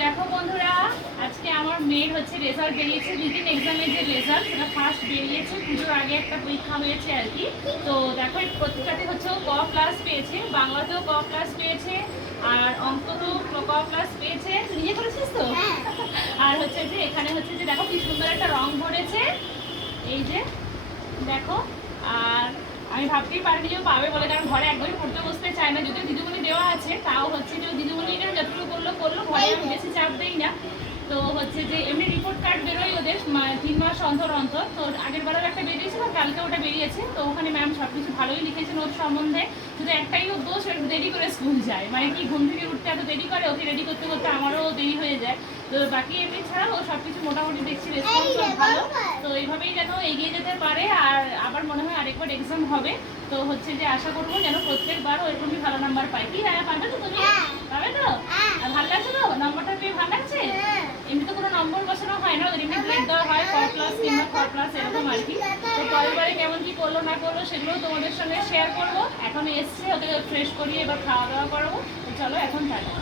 দেখো বন্ধুরা, আজকে আমার মেয়ের হচ্ছে রেজাল্ট বেরিয়েছে, রিটেন এক্সামের যে রেজাল্ট সেটা ফার্স্ট বেরিয়েছে। পুজোর আগে একটা পরীক্ষা হয়েছে আর কি। তো দেখো এই প্রত্যেকটাতে হচ্ছে ও ক প্লাস পেয়েছে, বাংলাতেও ক প্লাস পেয়েছে, আর অঙ্কতেও ক প্লাস পেয়েছে। নিজে করেছিস তো? আর হচ্ছে যে এখানে হচ্ছে যে দেখো কি সুন্দর একটা রং ভরেছে, এই যে দেখো। আর আমি ভাবতেই পারিনি যে ও পাবে বলে, কারণ ঘরে একদমই পড়তে বসতে চায় না। যদিও দিদিমণি দেওয়া আছে, তাও হচ্ছে যে দিদিমণিরা যতটুকু করলো ঘরে আমি বেশি চাপ দিই না। তো হচ্ছে যে এমনি রিপোর্ট কার্ড বেরোয় ওদের 3 মাস অন্তর অন্তর। তো আগের বারেও একটা বেরিয়েছিল, কালকে ওটা বেরিয়েছে। তো ওখানে ম্যাম সব কিছু ভালোই লিখেছেন ওর সম্বন্ধে। শুধু একটাই ও দোষ, একটু দেরি করে স্কুল যায়, মানে কি ঘুম থেকে উঠতে এত দেরি করে, ওকে রেডি করতে করতে আমারও দেরি হয়ে যায়। তো বাকি এমনি ছাড়া ও সব কিছু মোটামুটি দেখছি রেসপন্স ভালো। তো এইভাবেই যেন এগিয়ে যেতে পারে। আর আবার মনে হয় আরেকবার এক্সাম হবে। তো হচ্ছে যে আশা করবো যেন প্রত্যেকবার এরকমই ভালো নাম্বার পাই। কি পাবে তো তুমি? পাবে তো? আর ভালো লাগছে তো? নম্বরটা পেয়ে ভালো লাগছে? এমনি তো কোনো নম্বর বসানো হয় না, ওদের এমনি গ্রেড দেওয়া হয় ক প্লাস কিংবা ক প্লাস এরকম আর কি। তো পরের বারে কেমন কি করলো না করলো সেগুলো তোমাদের সঙ্গে শেয়ার করবো। এখন এসছে, ওকে ফ্রেশ করিয়ে এবার খাওয়া দাওয়া করাবো। তো চলো এখন টাটা।